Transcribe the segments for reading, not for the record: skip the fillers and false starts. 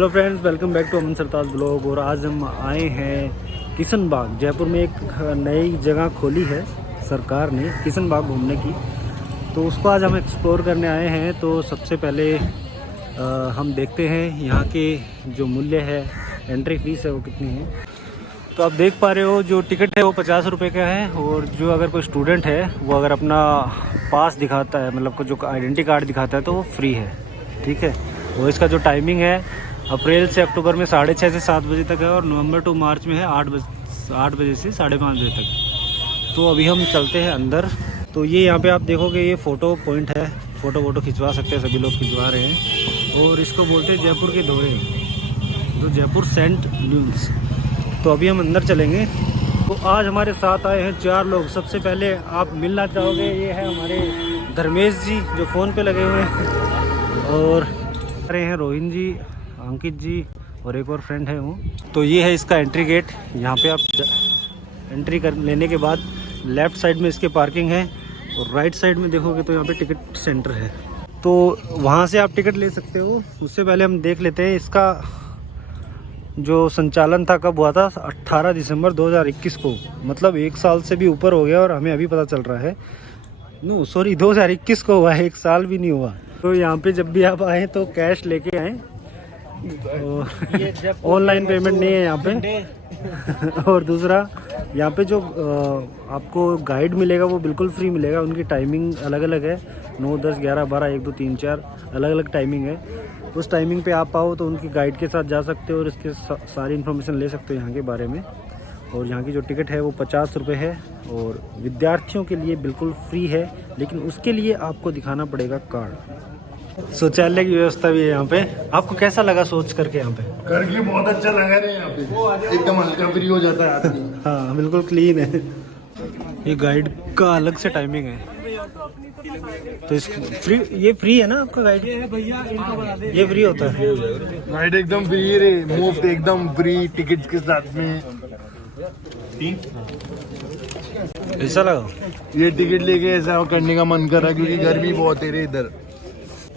Hello friends, welcome back to Aman Sartaj blog. और आज हम आए हैं किशन बाग। जयपुर में एक नई जगह खोली है सरकार ने किशन बाग घूमने की, तो उसको आज हम एक्सप्लोर करने आए हैं। तो सबसे पहले हम देखते हैं यहाँ के जो मूल्य है, एंट्री फीस है वो कितनी है। तो आप देख पा रहे हो जो टिकट है वो 50 रुपये का है। और जो अगर कोई स्टूडेंट है वो अगर अपना पास दिखाता है, मतलब जो आइडेंटिटी कार्ड दिखाता है, तो वो फ्री है। ठीक है। और इसका जो टाइमिंग है अप्रैल से अक्टूबर में 6:30 से 7 बजे तक है, और नवंबर टू मार्च में है 8 बजे से 5:30 बजे तक। तो अभी हम चलते हैं अंदर। तो ये यहाँ पे आप देखोगे ये फ़ोटो पॉइंट है, फ़ोटो खिंचवा सकते हैं, सभी लोग खिंचवा रहे हैं। और इसको बोलते हैं जयपुर के दोहे, तो जयपुर सेंट ल्यून्स। तो अभी हम अंदर चलेंगे। तो आज हमारे साथ आए हैं 4 लोग। सबसे पहले आप मिलना चाहोगे, ये है हमारे धर्मेश जी जो फ़ोन पे लगे हुए हैं, और रहे हैं रोहिन जी, अंकित जी, और एक और फ्रेंड है वो। तो ये है इसका एंट्री गेट। यहाँ पे आप एंट्री कर लेने के बाद लेफ़्ट साइड में इसके पार्किंग है, और राइट साइड में देखोगे तो यहाँ पे टिकट सेंटर है। तो वहाँ से आप टिकट ले सकते हो। उससे पहले हम देख लेते हैं इसका जो संचालन था कब हुआ था। 18 दिसंबर 2021 को, मतलब 1 साल से भी ऊपर हो गया, और हमें अभी पता चल रहा है 2021 को हुआ है, 1 साल भी नहीं हुआ। तो यहाँ पे जब भी आप आएँ तो कैश लेके आएँ, ऑनलाइन पेमेंट नहीं है यहाँ पे। और दूसरा यहाँ पे जो आपको गाइड मिलेगा वो बिल्कुल फ्री मिलेगा। उनकी टाइमिंग अलग अलग है, 9, 10, 11, 12, 1, 2, 3, 4 अलग अलग टाइमिंग है। उस टाइमिंग पे आप आओ तो उनकी गाइड के साथ जा सकते हो, और इसके सारी इन्फॉर्मेशन ले सकते हो यहाँ के बारे में। और यहाँ की जो टिकट है वो 50 रुपये है, और विद्यार्थियों के लिए बिल्कुल फ्री है, लेकिन उसके लिए आपको दिखाना पड़ेगा कार्ड। शौचालय की व्यवस्था भी है यहाँ पे। आपको कैसा लगा सोच करके यहाँ पे? करके बहुत अच्छा लगा रहे यहाँ पे, एकदम हल्का फ्री हो जाता है आदमी। हाँ, बिल्कुल क्लीन है। ये गाइड का अलग से टाइमिंग है, तो इस ये फ्री है ना आपका गाइड? ये फ्री होता है गाइड, एकदम फ्री रे, मुफ्त, एकदम फ्री टिकट के साथ में। ऐसा लगा ये टिकट लेके ऐसा करने का मन कर रहा, क्योंकि गर्मी बहुत है रे इधर।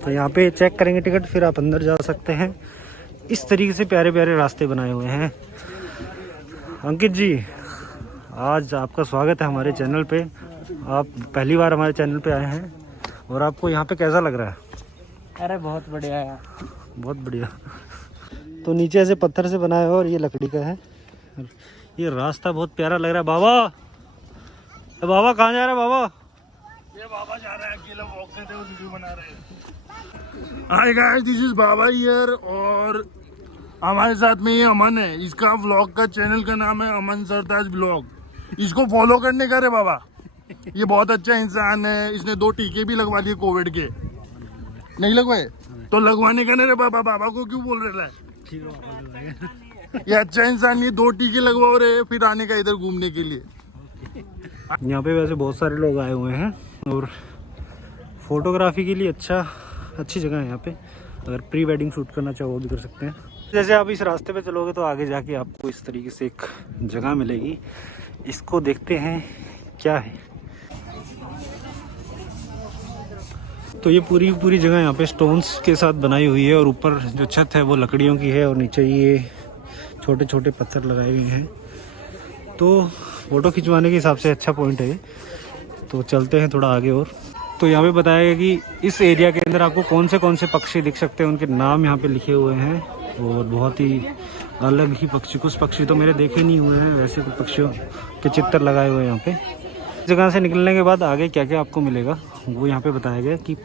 तो यहाँ पे चेक करेंगे टिकट, फिर आप अंदर जा सकते हैं। इस तरीके से प्यारे प्यारे रास्ते बनाए हुए हैं। अंकित जी, आज आपका स्वागत है हमारे चैनल पे। आप पहली बार हमारे चैनल पे आए हैं, और आपको यहाँ पे कैसा लग रहा है? अरे बहुत बढ़िया है, बहुत बढ़िया। तो नीचे से पत्थर से बनाया है, और ये लकड़ी का है। ये रास्ता बहुत प्यारा लग रहा है। बाबा कहाँ जा रहा है बाबा? ये बाबा जा रहा है अकेला वॉक करते हुए, वीडियो बना रहे हैं। Hi guys, this is Baba here, और हमारे साथ में ये अमन है। इसका व्लॉग का चैनल का नाम है अमन सरताज ब्लॉग। इसको फॉलो करने का रे बाबा। ये बहुत अच्छा इंसान है। इसने 2 टीके भी लगवा लिए कोविड के। नहीं लगवाए तो लगवाने का नहीं रे बाबा। बाबा को क्यों बोल रहे है? ये अच्छा इंसान, ये 2 टीके लगवाओ रे, फिर आने का इधर घूमने के लिए। यहाँ पे वैसे बहुत सारे लोग आए हुए हैं, और फोटोग्राफी के लिए अच्छी जगह है यहाँ पे। अगर प्री वेडिंग शूट करना चाहो वो भी कर सकते हैं। जैसे आप इस रास्ते पे चलोगे तो आगे जाके आपको इस तरीके से एक जगह मिलेगी। इसको देखते हैं क्या है। तो ये पूरी जगह यहाँ पे स्टोन्स के साथ बनाई हुई है, और ऊपर जो छत है वो लकड़ियों की है, और नीचे ये छोटे छोटे पत्थर लगाए हुए हैं। तो फ़ोटो खिंचवाने के हिसाब से अच्छा पॉइंट है ये। तो चलते हैं थोड़ा आगे। और तो यहाँ पे बताया गया कि इस एरिया के अंदर आपको कौन से पक्षी दिख सकते हैं, उनके नाम यहाँ पे लिखे हुए हैं। और बहुत ही अलग ही पक्षी, कुछ पक्षी तो मेरे देखे नहीं हुए हैं, वैसे कुछ पक्षियों के चित्र लगाए हुए हैं यहाँ पे। जगह से निकलने के बाद आगे क्या क्या आपको मिलेगा वो यहाँ पे बताया गया कि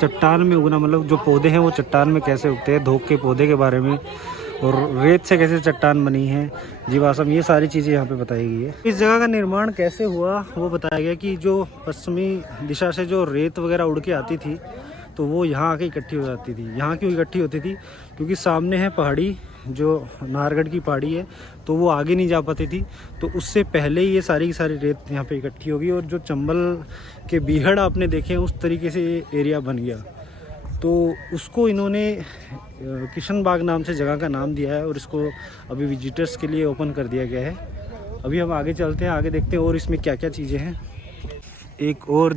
चट्टान में उगना, मतलब जो पौधे हैं वो चट्टान में कैसे उगते हैं, धोक के पौधे के बारे में, और रेत से कैसे चट्टान बनी है, जीवाश्म, ये सारी चीज़ें यहाँ पे बताई गई है। इस जगह का निर्माण कैसे हुआ वो बताया गया कि जो पश्चिमी दिशा से जो रेत वगैरह उड़ के आती थी, तो वो यहाँ आके इकट्ठी हो जाती थी। यहाँ क्यों इकट्ठी होती थी? क्योंकि सामने है पहाड़ी, जो नाहरगढ़ की पहाड़ी है, तो वो आगे नहीं जा पाती थी। तो उससे पहले ही ये सारी की सारी रेत यहाँ पे इकट्ठी होगी, और जो चंबल के बीहड़ आपने देखे उस तरीके से ये एरिया बन गया। तो उसको इन्होंने किशन बाग नाम से जगह का नाम दिया है, और इसको अभी विजिटर्स के लिए ओपन कर दिया गया है। अभी हम आगे चलते हैं, आगे देखते हैं और इसमें क्या क्या चीज़ें हैं। एक और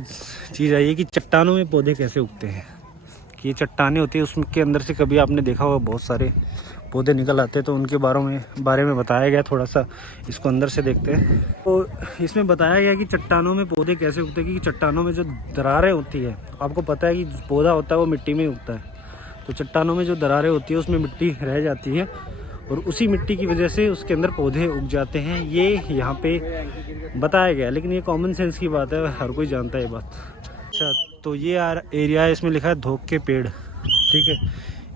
चीज़ आई है कि चट्टानों में पौधे कैसे उगते हैं। कि ये चट्टानें होती है, उसके अंदर से कभी आपने देखा होगा बहुत सारे पौधे निकल आते हैं, तो उनके बारे में बताया गया। थोड़ा सा इसको अंदर से देखते हैं। तो इसमें बताया गया कि चट्टानों में पौधे कैसे उगते हैं, क्योंकि चट्टानों में जो दरारें होती है, आपको पता है कि पौधा होता है वो मिट्टी में ही उगता है, तो चट्टानों में जो दरारें होती है उसमें मिट्टी रह जाती है और उसी मिट्टी की वजह से उसके अंदर पौधे उग जाते हैं। ये यहाँ पे बताया गया, लेकिन ये कॉमन सेंस की बात है, हर कोई जानता है ये बात। अच्छा, तो ये यार एरिया है, इसमें लिखा है धोक के पेड़, ठीक है।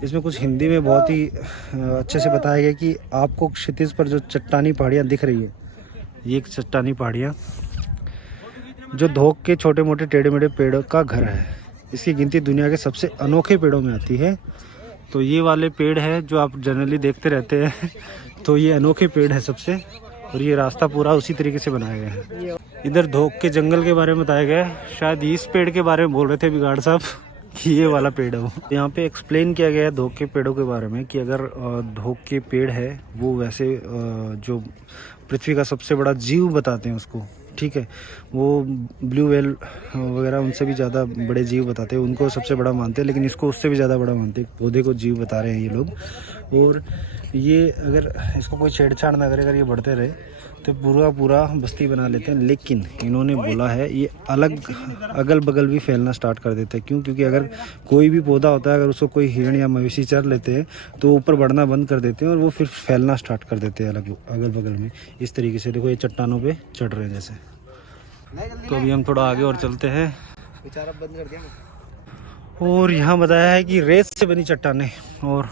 इसमें कुछ हिंदी में बहुत ही अच्छे से बताया गया कि आपको क्षितिज पर जो चट्टानी पहाड़ियाँ दिख रही है, ये एक चट्टानी पहाड़ियाँ जो धोक के छोटे मोटे टेढ़े मेढ़े पेड़ों का घर है। इसकी गिनती दुनिया के सबसे अनोखे पेड़ों में आती है। तो ये वाले पेड़ है जो आप जनरली देखते रहते हैं, तो ये अनोखे पेड़ है सबसे, और ये रास्ता पूरा उसी तरीके से बनाया गया है। इधर धोक के जंगल के बारे में बताया गया है, शायद इस पेड़ के बारे में बोल रहे थे बिगाड़ साहब कि ये वाला पेड़ है वो। यहाँ पे एक्सप्लेन किया गया है धोक के पेड़ों के बारे में कि अगर धोक के पेड़ है वो वैसे जो पृथ्वी का सबसे बड़ा जीव बताते हैं उसको, ठीक है। वो ब्लू व्हेल वगैरह उनसे भी ज़्यादा बड़े जीव बताते हैं, उनको सबसे बड़ा मानते हैं, लेकिन इसको उससे भी ज़्यादा बड़ा मानते हैं। पौधे को जीव बता रहे हैं ये लोग। और ये अगर इसको कोई छेड़छाड़ ना करे, अगर ये बढ़ते रहे तो पूरा बस्ती बना लेते हैं। लेकिन इन्होंने बोला है ये अगल बगल भी फैलना स्टार्ट कर देते हैं। क्यों? क्योंकि अगर कोई भी पौधा होता है, अगर उसको कोई हिरण या मवेशी चर लेते हैं तो ऊपर बढ़ना बंद कर देते हैं और वो फिर फैलना स्टार्ट कर देते हैं अगल बगल में। इस तरीके से देखो ये चट्टानों पे चढ़ रहे हैं जैसे। तो अभी हम थोड़ा आगे और चलते हैं, और यहाँ बताया है कि रेत से बनी चट्टानें, और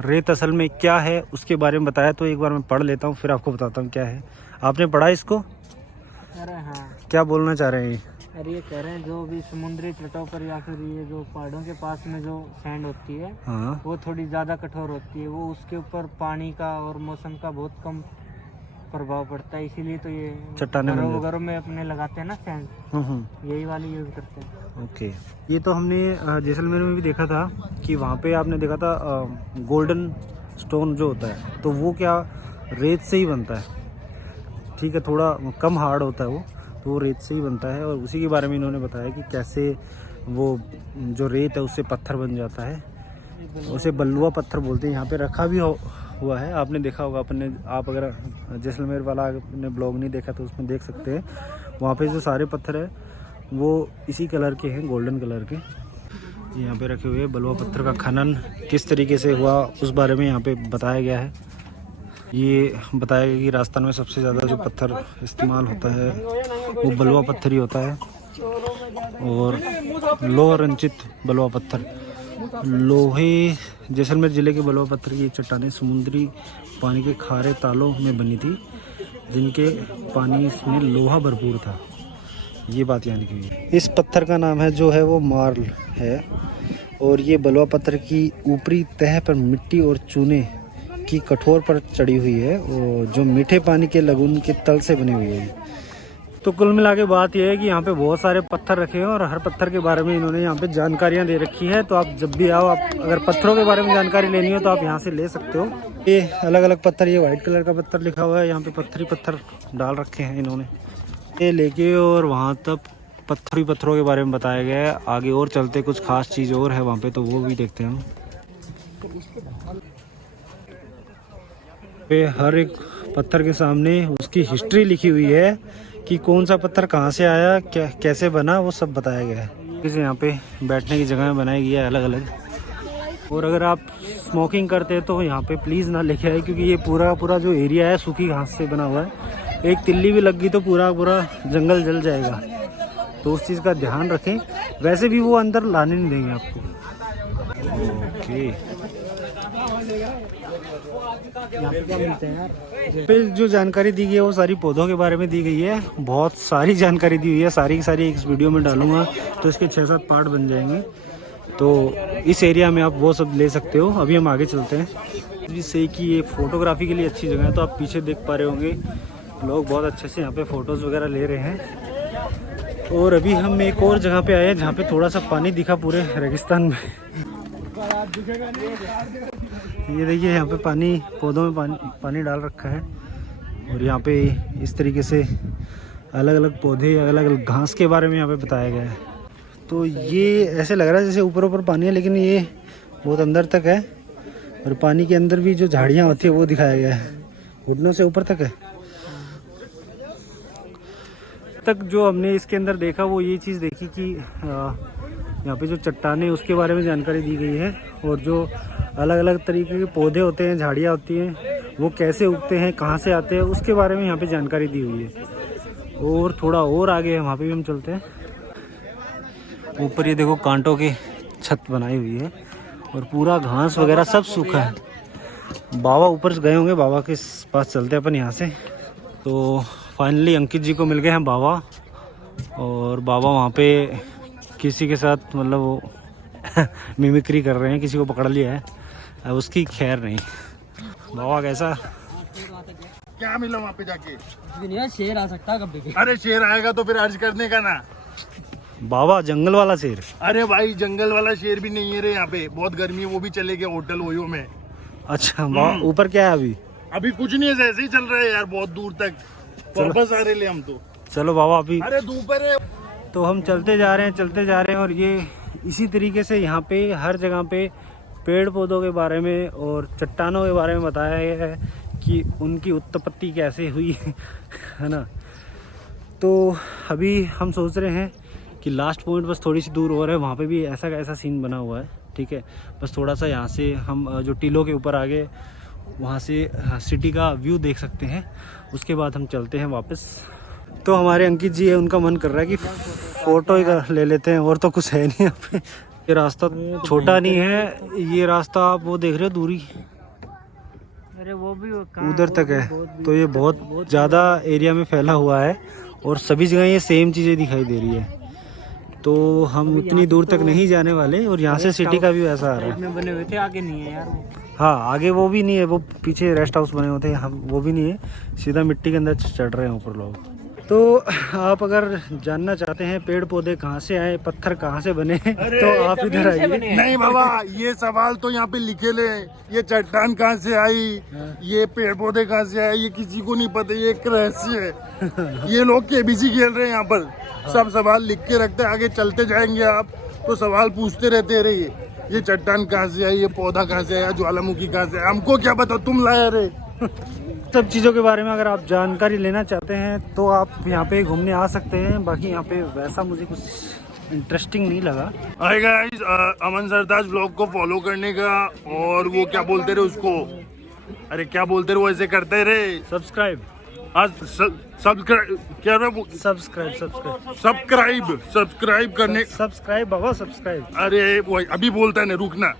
रेत असल में क्या है उसके बारे में बताया। तो एक बार मैं पढ़ लेता हूँ, फिर आपको बताता हूँ क्या है। आपने पढ़ा इसको? अरे हाँ। क्या बोलना चाह रहे हैं? अरे ये कह रहे हैं जो भी समुद्री तटों पर या फिर ये जो पहाड़ों के पास में जो सैंड होती है, हाँ, वो थोड़ी ज़्यादा कठोर होती है, वो उसके ऊपर पानी का और मौसम का बहुत कम प्रभाव पड़ता है, इसीलिए तो ये चट्टानें वगैरह में अपने लगाते हैं ना सैंड, यही वाली यूज़ करते हैं। ओके। ये तो हमने जैसलमेर में भी देखा था कि वहाँ पे आपने देखा था गोल्डन स्टोन जो होता है, तो वो क्या रेत से ही बनता है, ठीक है। थोड़ा कम हार्ड होता है वो, तो वो रेत से ही बनता है। और उसी के बारे में इन्होंने बताया कि कैसे वो जो रेत है उससे पत्थर बन जाता है, उसे बलुआ पत्थर बोलते हैं। यहाँ पे रखा भी हुआ है, आपने देखा होगा। आप अगर जैसलमेर वाला आपने ब्लॉग नहीं देखा तो उसमें देख सकते हैं। वहाँ पे जो सारे पत्थर है वो इसी कलर के हैं, गोल्डन कलर के। यहाँ पे रखे हुए बलुआ पत्थर का खनन किस तरीके से हुआ उस बारे में यहाँ पे बताया गया है। ये बताया गया कि राजस्थान में सबसे ज़्यादा जो पत्थर इस्तेमाल होता है वो बलुआ पत्थर ही होता है, और लोह रंजित बलुआ पत्थर। लोहे जैसलमेर ज़िले के बलुआ पत्थर की चट्टानें समुद्री पानी के खारे तालों में बनी थी, जिनके पानी में लोहा भरपूर था। ये बात यहाँ लिखी हुई है। इस पत्थर का नाम है जो है वो मार्ल है, और ये बलुआ पत्थर की ऊपरी तह पर मिट्टी और चूने की कठोर पर चढ़ी हुई है, और जो मीठे पानी के लगून के तल से बनी हुई है। तो कुल मिला के बात यह है कि यहाँ पे बहुत सारे पत्थर रखे हैं, और हर पत्थर के बारे में इन्होंने यहाँ पे जानकारियाँ दे रखी है। तो आप जब भी आओ, आप अगर पत्थरों के बारे में जानकारी लेनी हो तो आप यहाँ से ले सकते हो। ये अलग अलग पत्थर, ये वाइट कलर का पत्थर लिखा हुआ है, यहाँ पे पत्थर ही पत्थर डाल रखे हैं इन्होंने। ये लेके और वहाँ तक पत्थरों के बारे में बताया गया है। आगे और चलते, कुछ खास चीज़ और है वहाँ पे, तो वो भी देखते हैं हम। पे हर एक पत्थर के सामने उसकी हिस्ट्री लिखी हुई है कि कौन सा पत्थर कहाँ से आया, क्या कैसे बना, वो सब बताया गया है। इसे यहाँ पे बैठने की जगह बनाई गई है अलग अलग। और अगर आप स्मोकिंग करते हैं तो यहाँ पे प्लीज़ ना लेके आए, क्योंकि ये पूरा जो एरिया है सूखी घास से बना हुआ है। एक तिल्ली भी लग गई तो पूरा जंगल जल जाएगा, तो उस चीज़ का ध्यान रखें। वैसे भी वो अंदर लाने नहीं देंगे आपको। ओके, यहाँ पे क्या मिलते हैं यार? पे जो जानकारी दी गई है वो सारी पौधों के बारे में दी गई है। बहुत सारी जानकारी दी हुई है, सारी की सारी इस वीडियो में डालूंगा तो इसके 6-7 पार्ट बन जाएंगे। तो इस एरिया में आप वो सब ले सकते हो। अभी हम आगे चलते हैं। जिससे कि ये फ़ोटोग्राफी के लिए अच्छी जगह है। तो आप पीछे देख पा रहे होंगे लोग बहुत अच्छे से यहाँ पे फ़ोटोज़ वगैरह ले रहे हैं। और अभी हम एक और जगह पे आए हैं जहाँ पे थोड़ा सा पानी दिखा पूरे रेगिस्तान में। ये देखिए यहाँ पे पानी, पौधों में पानी डाल रखा है, और यहाँ पे इस तरीके से अलग अलग पौधे, अलग अलग घास के बारे में यहाँ पे बताया गया है। तो ये ऐसे लग रहा है जैसे ऊपर पानी है, लेकिन ये बहुत अंदर तक है। और पानी के अंदर भी जो झाड़ियाँ होती है वो दिखाया गया है, घुटनों से ऊपर तक है। तक जो हमने इसके अंदर देखा वो ये चीज़ देखी कि यहाँ पे जो चट्टानें उसके बारे में जानकारी दी गई है, और जो अलग अलग तरीके के पौधे होते हैं, झाड़ियाँ होती हैं, वो कैसे उगते हैं, कहाँ से आते हैं, उसके बारे में यहाँ पे जानकारी दी हुई है। और थोड़ा और आगे है, वहाँ पे भी हम चलते हैं। ऊपर ये देखो कांटों की छत बनाई हुई है और पूरा घास वगैरह सब सूखा है। बाबा ऊपर गए होंगे, बाबा के पास चलते हैं अपन यहाँ से। तो फाइनली अंकित जी को मिल गए हैं बाबा, और बाबा वहाँ पे किसी के साथ मतलब वो मिमिक्री कर रहे हैं, किसी को पकड़ लिया है, अब उसकी खैर नहीं। बाबा कैसा? क्या मिला वहाँ पे जाके? शेर आ सकता कभी। अरे शेर आएगा तो फिर अर्ज करने का ना। बाबा जंगल वाला शेर? अरे भाई जंगल वाला शेर भी नहीं है रे यहाँ पे, बहुत गर्मी है, वो भी चले गए होटल ओयो में। अच्छा बाबा ऊपर क्या है अभी? अभी कुछ नहीं है, ऐसे ही चल रहा है यार, बहुत दूर तक वापस आ रहे ले हम तो। चलो बाबा अभी। अरे धूप है। तो हम चलते जा रहे हैं, और ये इसी तरीके से यहाँ पे हर जगह पे पेड़ पौधों के बारे में और चट्टानों के बारे में बताया गया है कि उनकी उत्पत्ति कैसे हुई है ना। तो अभी हम सोच रहे हैं कि लास्ट पॉइंट बस थोड़ी सी दूर और है, वहाँ पे भी ऐसा का ऐसा सीन बना हुआ है, ठीक है। बस थोड़ा सा यहाँ से हम जो टीलों के ऊपर आगे वहाँ से सिटी का व्यू देख सकते हैं, उसके बाद हम चलते हैं वापस। तो हमारे अंकित जी है, उनका मन कर रहा है कि फ़ोटो ही ले लेते हैं, और तो कुछ है नहीं यहाँ पे। ये रास्ता छोटा नहीं है, ये रास्ता आप वो देख रहे हो दूरी, अरे वो भी उधर तक है। तो ये बहुत ज़्यादा एरिया में फैला हुआ है और सभी जगह ये सेम चीज़ें दिखाई दे रही है। तो हम उतनी दूर तक नहीं जाने वाले, और यहाँ से सिटी का व्यू ऐसा आ रहा है। बने हुए थे, आगे नहीं है यार वो। हाँ आगे वो भी नहीं है, वो पीछे रेस्ट हाउस बने होते हैं, हम वो भी नहीं है, सीधा मिट्टी के अंदर चढ़ रहे हैं ऊपर लोग। तो आप अगर जानना चाहते हैं पेड़ पौधे कहाँ से आए, पत्थर कहाँ से बने, तो आप इधर आइए। नहीं बाबा, ये सवाल तो यहाँ पे लिखे ले, ये चट्टान कहाँ से आई, ये पेड़ पौधे कहाँ से आए, ये किसी को नहीं पता, ये एक रहस्य है। ये लोग केबीसी खेल रहे हैं यहाँ पर, सब सवाल लिख के रखते हैं, आगे चलते जाएंगे आप तो सवाल पूछते रहते रहिए। ये चट्टान कहाँ से आई, ये पौधा कहाँ से आया, ज्वालामुखी कहाँ से आया, हमको क्या पता, तुम लाया रे। सब चीज़ों के बारे में अगर आप जानकारी लेना चाहते हैं तो आप यहाँ पे घूमने आ सकते हैं। बाकी यहाँ पे वैसा मुझे कुछ इंटरेस्टिंग नहीं लगा। हाय गाइस, अमन सरताज ब्लॉग को फॉलो करने का, और वो क्या बोलते रहे उसको, अरे क्या बोलते रहे वो ऐसे करते रहे, सब्सक्राइब, आज सब्सक्राइब क्या सब्सक्राइब करने, सब्सक्राइब बाबा सब्सक्राइब। अरे वो अभी बोलता है ना, रुकना।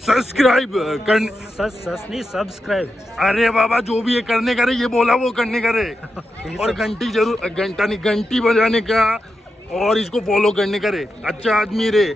सब्सक्राइब करने, सस नहीं सब्सक्राइब। अरे बाबा जो भी ये करने का रे, ये बोला वो करने का रे। और घंटी जरूर, घंटा नहीं घंटी बजाने का, और इसको फॉलो करने का रे, अच्छा आदमी रे।